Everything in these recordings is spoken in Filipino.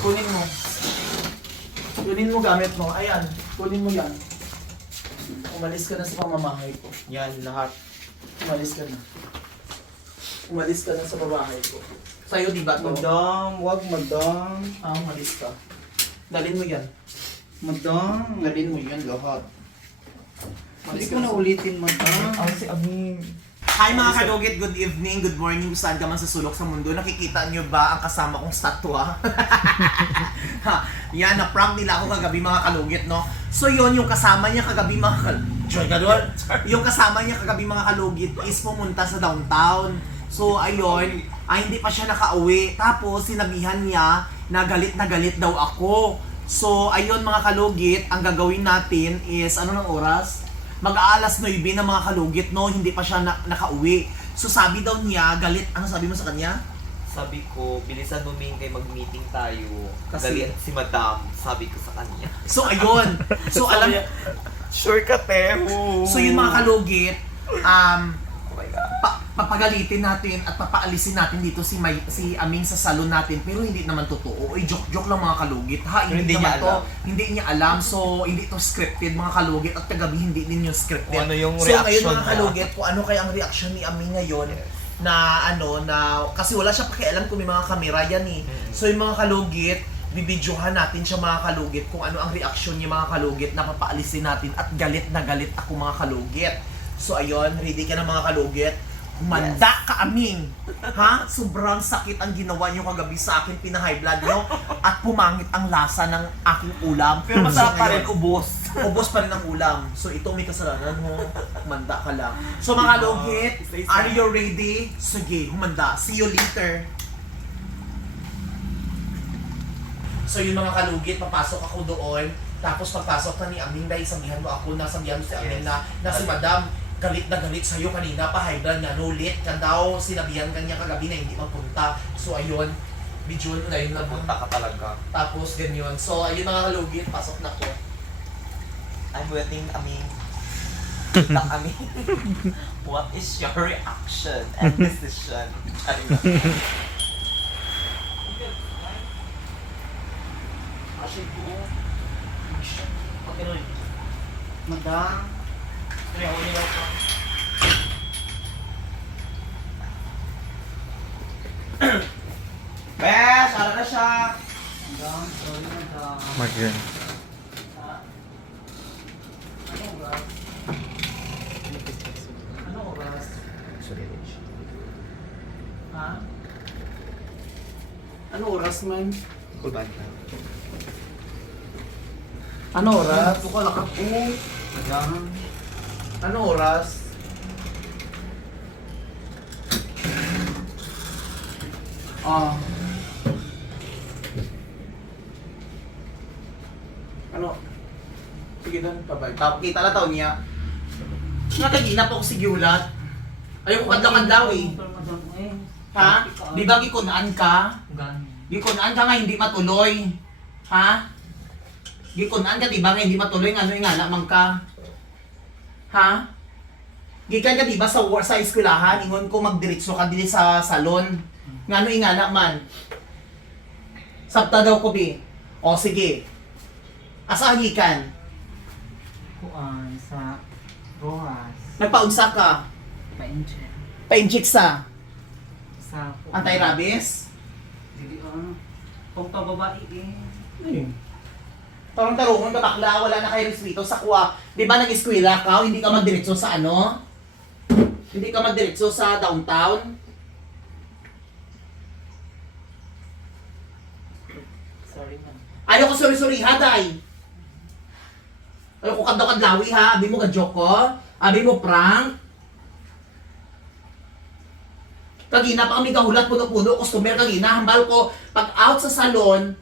Kunin mo. Kunin mo gamit mo. Ayan, kunin mo yan. Umalis ka na sa pamamahay ko. Yan, lahat. Umalis ka na. Umalis ka na sa babahay ko. Sa'yo, di ba to? Madam, wag madam. Ah, umalis ka. Dalin mo yan. Madam. Dalin mo yan lahat. Hindi ko na ulitin madam. Ang si Aming. Hi mga kadugit, good evening, good morning, saan ka man sa sulok sa mundo. Nakikita nyo ba ang kasama kong statwa? yan, na-prank nila ako kagabi mga kalugit, no? So yon yung kasama niya kagabi mga kal... Joy Gadol! Yung kasama niya kagabi mga kalugit is pumunta sa downtown. So ayun, ay hindi pa siya nakauwi. Tapos sinabihan niya na galit na galit daw ako. So ayun mga kalugit, ang gagawin natin is ano ng oras? Mag-aalas 9 ng mga kalugit, no? Hindi pa siya na- nakauwi. So sabi daw niya, galit, ano sabi mo sa kanya? Sabi ko, bilisan mo Ming kay mag-meeting tayo. Kasi- Kasi si Madam, sabi ko sa kanya. So ayun. So alam, Sure ka, te. so yun mga kalugit, um, Oh my God. pa- papagalitin natin at papaalisin natin dito si May, si Aming sa salon natin pero hindi naman totoo. Oy, joke-joke lang mga kalugit. Ha, hindi, hindi naman niya to. alam. Hindi niya alam. So, hindi to scripted mga kalugit at kagabi hindi din yung scripted. Ano yung so, ngayon mga kalugit, kung ano kaya ang reaction ni Aming ngayon na ano na kasi wala siya pakialam kung may mga kamera yan eh. Mm. So yung mga kalugit, bibidyohan natin siya mga kalugit kung ano ang reaction niya mga kalugit na papaalisin natin at galit na galit ako mga kalugit. So ayun, ready ka na mga kalugit? Humanda ka aming. Ha? Sobrang sakit ang ginawa niyo kagabi sa akin, pina-high blood niyo at pumangit ang lasa ng aking ulam. Pero masarap pa rin, ubos. ubos pa rin ang ulam. So ito may kasalanan mo. Humanda ka lang. So mga kalugit, are you ready? Sige, humanda. See you later. So yung mga kalugit, papasok ako doon. Tapos pagpasok na ni Aming, dahil sabihan mo ako na sabihan mo si Aming Yes. na, na si Madam, galit na galit sa'yo kanina pa, blood nga, no lit ka daw, sinabihan ka niya kagabi na hindi magpunta. So ayun, video na yun na Napunta ka talaga. Tapos ganyan. So ayun mga kalugit, pasok na ko. I'm waiting, Amin. Kita Amin. What is your reaction and decision? Kasi Pagkanoy. Madam. Kaya ako nila ko. Bes, ala na siya. Madam. Mag-yun. Ano oras? Ano oras? Ha? Ano oras man? Ano oras? Buka lakap ko. Madam. Ano oras? Ah. Ano? Sige doon, pabay. Tapos kita na taon niya. Nakagina po ko si Giulat. Ayoko kadlaw-kadlaw eh. Ha? Di ba gikunaan ka? Gikunaan ka nga hindi matuloy. Ha? Gikunaan ka di ba nga hindi matuloy nga ano yung nga lamang ka? Ha? Gikan ka di ba sa war sa eskwelahan ingon ko magdiretso ka dili sa salon. Ngano ingana man? Sabta daw ko bi. O sige. Asa gikan? Kuan sa Rojas. Nagpaunsa ka. Pa-inject sa Sa anti-rabies. Dili ano. Kung pababae eh. Ayun. Parang tarungon ka bakla, wala na kayo respeto sa kuwa. Di ba nag-eskwela ka, hindi ka magdiretso sa ano? Hindi ka magdiretso sa downtown? Sorry madam. Ayaw ko suri-suri ha, day. Ayaw ko kadlaw-kadlawi ha. Abi mo ka-joke ko. Abi mo prank. Kagina pa kami kahulat puno-puno, customer kagina, hambal ko, pag out sa salon,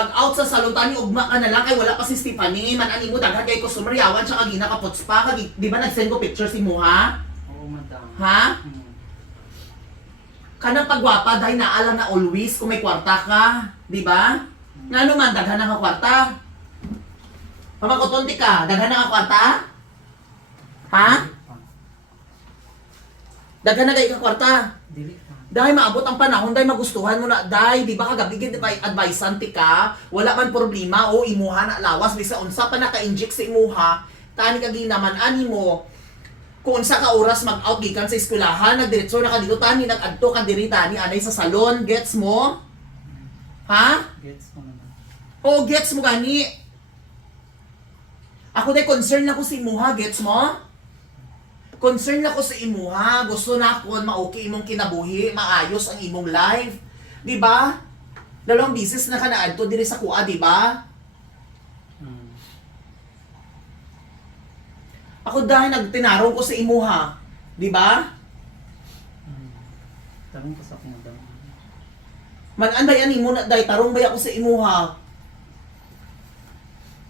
pag out sa salon, tani ugma ka na lang, kay wala pa si Stephanie, man ani mo, daghan kay customer, yawan siya kagina kapots pa, kagi, di ba nag-send ko picture si mo ha? Oo madam. Ha? Hmm. Kanang pagwapa, dahil naalam na always kung may kwarta ka, di ba? Nga naman, daghan na ka kwarta. Pamakotonti ka, daghan na ka kwarta? Ha? Daghan na kayo ka kwarta. Dahil maabot ang panahon, dahil magustuhan mo na, dahil, di ba kagabi, di ba, advisanti ka, wala man problema, o imuha na lawas, bisa unsa pa naka-inject sa imuha, tani ka ginaman, ani mo, kung unsa ka oras mag-out gikan sa eskwelahan, nagdiretso na ka dito, tani, nag-adto ka diri, tani, anay sa salon, gets mo? Ha? Gets ko naman. O, gets mo gani? Ako na concern ako sa imuha, gets mo? Concern ako sa imuha, gusto na ako ma-okay imong kinabuhi, maayos ang imong life. Di ba? Dalawang bisis na ka na adto diri sa kuha, di ba? Ako dahil nagtinarong ko sa imuha, di ba? Mm. Tarong ko sa akong. Man anday ani mo na dahil tarong bay ako sa imuha.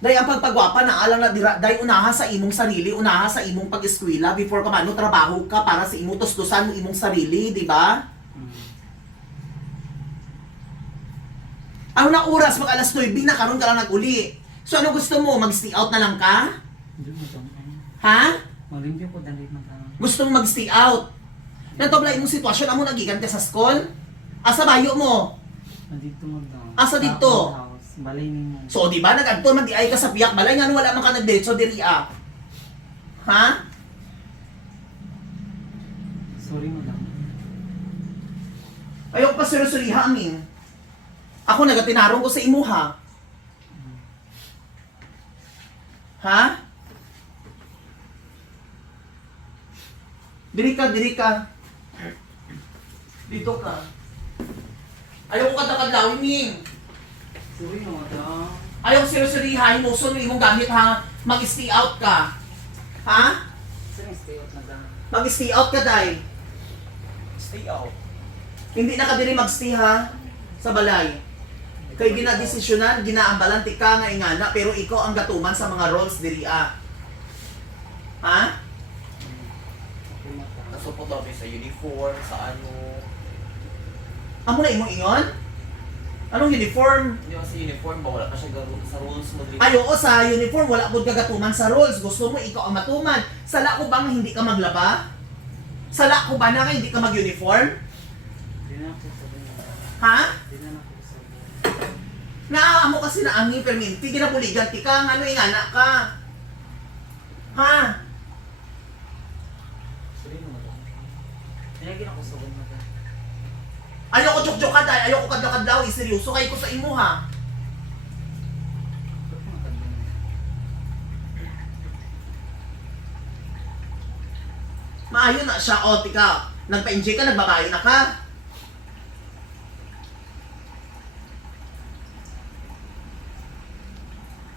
Dahil ang pagpagwapa na alang na dira, dahil unaha sa imong sarili, unaha sa imong pag-eskwela before ka mano trabaho ka para sa imong tustusan mo imong sarili, di ba? Mm. Ano na oras mag alas 9 na karon ka lang nag-uli. So ano gusto mo? Mag-stay out na lang ka? Ha? Malimpyo ko dali madam. Gusto mo mag-stay out? Natobla imong sitwasyon, amo nagikan ka sa school? Asa bayo mo? Nandito madam. Asa dito? Balay ni mo. So, di ba, nag-adto man di ay ka sa piyak balay nga wala man ka nagdiretso diri ah. Ha? Sorry madam. Ayaw pa suri-suriha amin. Ako nagatinarong ko sa imuha. Ha? Diri ka, diri ka. Dito ka. Ayaw ko kadakadlawin, Ming. Na madam. Ayaw ko suri-surihahin mo. So, imong gamit ha. Mag-stay out ka. Ha? Saan stay out madam? Mag-stay out ka, Day. Stay out. Hindi na ka diri magstay ha sa balay. Kay ginadesisyonan, ginaambalan ti ka nga ingana, pero ikaw ang gatuman sa mga roles diri ah. Ha? Nasupot ako sa uniform, sa ano. Amo na imong ingon? Anong uniform? Hindi sa uniform ba? Wala pa siya garo- sa rules mo. dili- Ay, oo, sa uniform, wala pud ka gatuman sa roles. Gusto mo, ikaw ang matuman. Sala ko bang hindi ka maglaba? Sala ko ba na nga hindi ka mag-uniform? Di. Ha? Di na ako sabi. Naaamo kasi na angin perminti, ginabuligan ti ka, nga ano ingana ka. Ha? Sorry na madam. Pinagin ako sa madam. Ayoko joke-joke ka dahil ayoko kadlaw-kadlaw, seryoso kay ko sa imo ha. Maayo na siya, o tika, nagpa-enjoy ka, nagbabae na ka.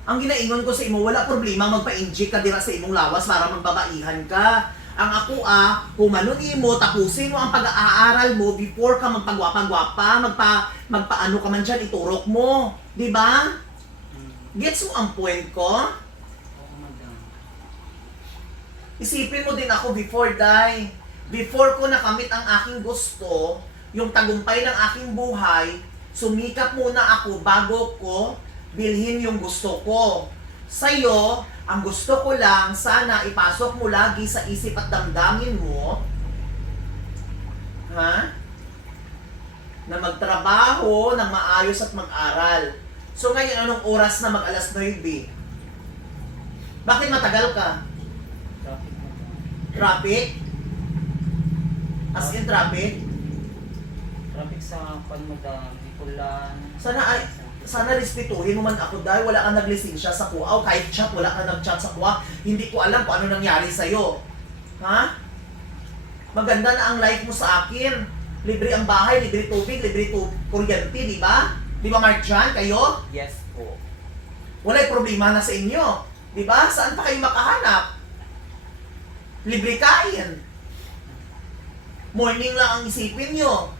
Ang ginaingon ko sa imo, wala problema magpa-enjoy ka dira sa imong lawas para magbabaihan ka. Ang ako ah, kumanon imo, tapusin mo ang pag-aaral mo before ka magpagwapa-gwapa, magpa, magpaano ka man dyan, iturok mo. Di ba? Mm. Gets mo ang point ko? Isipin mo din ako before die. Before ko nakamit ang aking gusto, yung tagumpay ng aking buhay, sumikap muna ako bago ko bilhin yung gusto ko. Sa'yo, ang gusto ko lang, sana ipasok mo lagi sa isip at damdamin mo, ha? Na magtrabaho ng maayos at mag-aral. So ngayon, anong oras na mag-alas 9? Bakit matagal ka? Traffic? As in traffic? Traffic sa pan madam. Ikulan. Sana ay, sana respetuhin mo man ako dahil wala kang naglisensya sa kuha o kahit chat, wala kang nag-chat sa kuha. Hindi ko alam kung ano nangyari sa'yo. Ha? Maganda na ang life mo sa akin. Libre ang bahay, libre tubig, libre tu kuryente, di ba? Di ba Mark kayo? Yes po. Wala'y problema na sa inyo. Di ba? Saan pa kayo makahanap? Libre kain. Morning lang ang isipin nyo.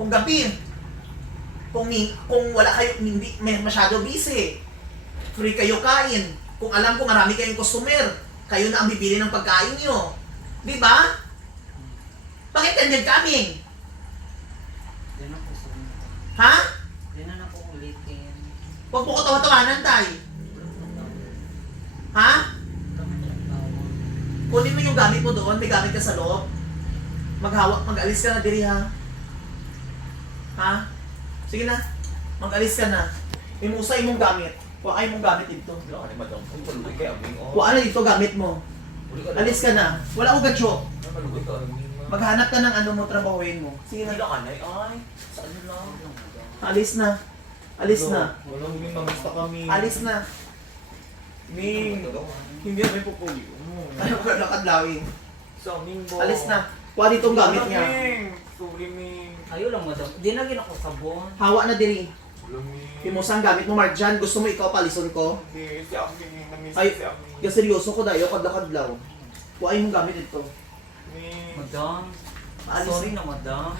Kung gabi, kung, ni, kung wala kayo, hindi, may masyado busy, free kayo kain. Kung alam ko marami kayong customer, kayo na ang bibili ng pagkain nyo. Di ba? Bakit na ako sabi madam. Ha? Di na ako ulitin. Huwag po ko tawa-tawanan, tay. Ha? Kami. Kunin mo yung gamit mo doon, may gamit ka sa loob. Maghawak, mag-alis ka na diri ha. Ha? Sige na. Mag-alis ka na. Imusa imong gamit. Kuha kayo mong gamit dito. Wala ka madam. Ay, maluwi kay Aming. Oh. Kuha na dito gamit mo. Uli ka Alis ka na. Wala ko gacho. Ay, maluwi ka Aming. Maghanap ka ng ano mo, trabahuin mo. Sige na. lang anay. Ay, saan na lang? Alis na. Alis na. Wala, Ming. Mamista kami. Alis na. Ming. Hindi na may pupuli. Ano ka nakadlawin? Sa Ming bo. Alis na. Kuha dito ang gamit niya. Ming. Sorry, Ming. Ayaw lang madam. Di na ginako sabon. Hawa na diri. Wala, ang gamit mo, Marjan. Gusto mo ikaw palison ko? Hindi, si Aming. Namiss Ay. si Aming. Yung seryoso ko dayo, kadlaw-kadlaw. Kuha yung gamit dito. Ming. Madam. Alis. Sorry na madam.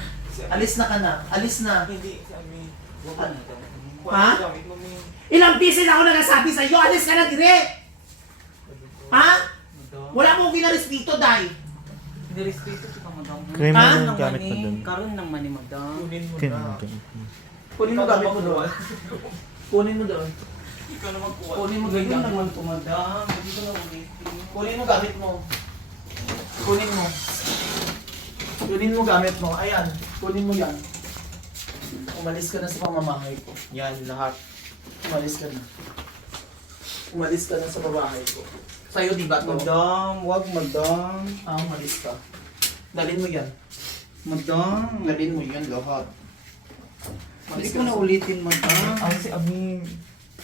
Alis na ka na. Alis na. Hindi, si Aming. Huwag ka na daw. Ha? ang gamit mo, Ming. Ilang pieces ako nagasabi sa iyo. Alis ka na dire. Ha? Madam. Wala mo kinarespeto, Day. Nirespeto kita madam. Mo Ha? yung gamit mo dun. Karoon ng mani madam. Kunin mo Kunin na. mo. Kunin mo gamit mo doon. Kunin mo doon. Ikaw na magkuha. Kunin mo Ganyan gamit mo. naman po madam. Hindi ko na ulitin. Kunin mo gamit mo. Kunin mo. Kunin mo gamit mo. Ayan. Kunin mo yan. Umalis ka na sa pamamahay ko. Yan, lahat. Umalis ka na. Umalis ka na sa babahay ko. Sa'yo, di ba to? Madam, wag madam. Ah, umalis ka. Dalin mo yan. Madam. Dalin mo yan lahat. Hindi ko na ulitin madam. Ay, si Aming.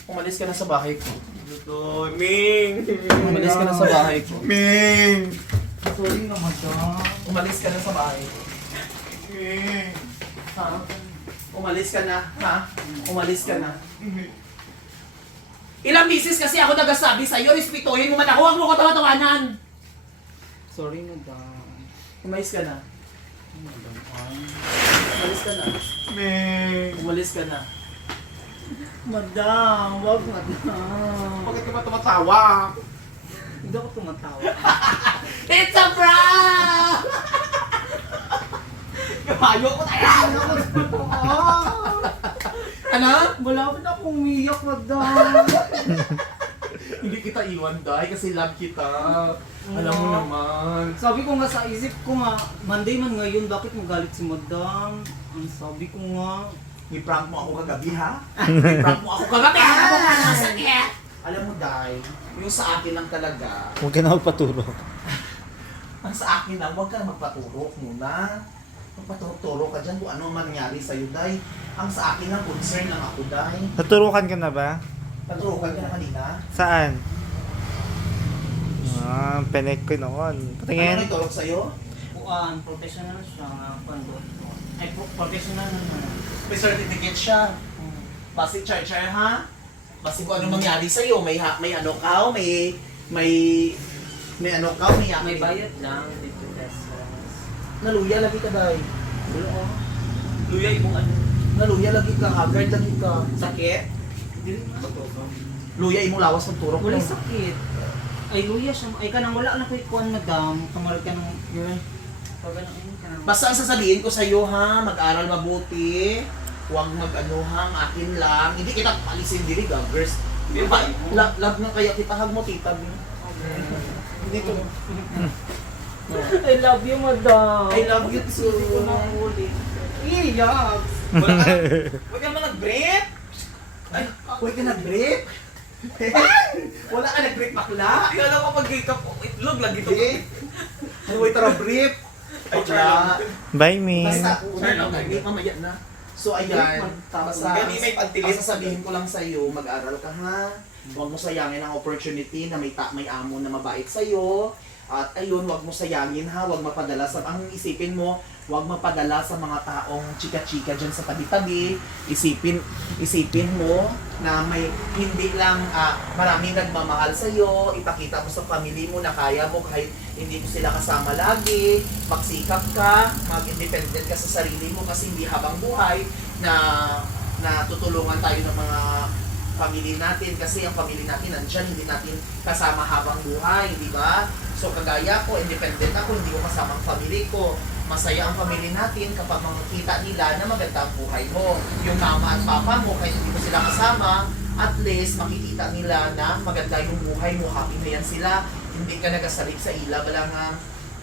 Umalis ka na sa bahay ko. Ito, Ming. Umalis ka na sa bahay ko. Ming. Sorry na madam. Umalis ka na sa bahay ko. Ming. Ha? Umalis ka na, ha? Umalis ka na. Ilang bisis kasi ako nagasabi sa iyo, respetuhin mo man ako, huwag mo ko tawa-tawanan. Sorry madam. Umalis ka na. Umalis ka na. Ming. Umalis ka na. Madam, wag madam. Bakit ka ba tumatawa? Hindi ako tumatawa. It's a prank! Kapayo ko tayo! ano? Malapit na akong umiyak madam. Hindi kita iwan, Day, kasi love kita. Alam mo naman. Sabi ko nga sa isip ko nga, Monday man ngayon, bakit magalit si madam? Ang sabi ko nga, I-prank mo ako kagabi, ha? I-prank mo ako kagabi, ha? Ako nga masakit! Alam mo, Day, yung sa akin lang talaga, Huwag ka na magpaturo. ang sa akin lang, huwag ka magpaturok muna. Magpaturok ka dyan kung ano ang mangyari sa'yo, Day. Ang sa akin lang, concern lang ako, Day. Naturukan ka na ba? Paturukan ka na kanina. Saan? Ah, penek ko noon. Ano Patingin. na iturok sa'yo? kuan, professional siya nga, pando. Ay, pro- professional na naman. May certificate siya. Basi char-char, ha? Basi kung ano mangyari sa'yo, may, ha, may ano ka, may, may, may ano ka, may, May bayad lang, dito test. Naluya lagi ka, Day. Wala oh. Luya, ibong ano? Naluya lagi ka, haggard lagi ka. Sakit? Luya, imong lawas ng turok. Wala sakit. Ay, luya siya. Ay, kanang wala na kay kuan madam. Kamal ka ng... Pag ano, nang... Basta ang sasabihin ko sa'yo, ha, mag-aral mabuti. Huwag mag-ano, ha, akin lang. Hindi kita palisin diri, gaggers. Mo. love, love na kaya kita, hag mo, tita. Hindi ko. I love you, madam. I love you too. Hindi ko na ulit. Iyak. Wala ka. Huwag ka man nag-brief. Ay, huwag ka nag-brief. Wala ka nag-brief, bakla. Ay, alam ko pag gay ka po. Itlog lagi to. Hindi. Ay, wait, tara, brief. Ay. Charlotte. Bye, me. Basta, Sure lang, una, hindi. mamaya na. So, ayan. Basta, Gani may pantilis. ang sasabihin ko lang sa iyo, mag-aral ka ha. Huwag mo sayangin ang opportunity na may ta may amo na mabait sa iyo. At ayun, huwag mo sayangin ha, huwag mapadala sa ang isipin mo, huwag mapadala sa mga taong chika-chika diyan sa tabi-tabi. Isipin isipin mo na may hindi lang ah, maraming nagmamahal sa iyo, ipakita mo sa family mo na kaya mo kahit hindi mo sila kasama lagi, magsikap ka, mag-independent ka sa sarili mo kasi hindi habang buhay na na tutulungan tayo ng mga family natin kasi ang family natin nandyan, hindi natin kasama habang buhay, di ba? So kagaya ko, independent ako, hindi ko kasama ang family ko. Masaya ang family natin kapag makikita nila na maganda ang buhay mo. Yung mama at papa mo, kahit hindi mo sila kasama, at least makikita nila na maganda yung buhay mo, happy na yan sila. Hindi ka nagasalit sa ila, wala nga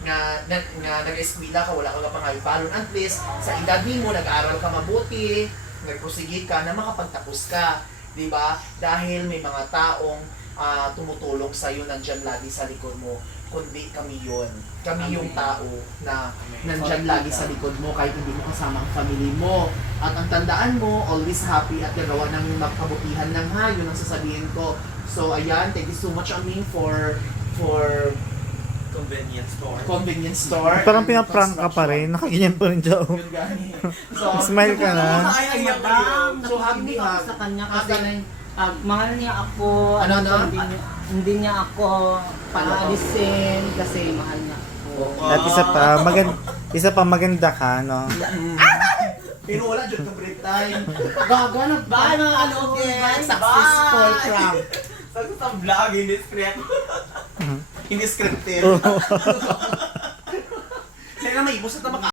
nga, na, nga nag-eskwela ka, wala ka nga pangalbalon. At least, sa edad mo, nag-aral ka mabuti, nagpusigit ka na makapagtapos ka. ba? Dahil may mga taong ah, tumutulong sa iyo nandyan lagi sa likod mo kundi kami yon kami yung tao na nandyan lagi sa likod mo kahit hindi mo kasama ang family mo at ang tandaan mo always happy at gagawa ng magkabutihan lang ha yun ang sasabihin ko so ayan thank you so much Amin for for Convenience store. convenience store Parang pinaprank ka pa rin. Nakaganyan pa rin siya. oh. yun gani so Smile ka na. ay ay Madam, so happy nakikinig ha ako sa kanya kasi ah, mahal niya ako. Ano, ano? Hindi niya, hindi niya ako paalisin kasi mahal niya ako. At isa pa, maganda, isa pa maganda ka, no? Pero wala dyan ka break time. Gaga na Bye mga kalugit! Successful prank! Sa sa vlog, hindi script. Hindi scripted. Kaya na may ibos na maka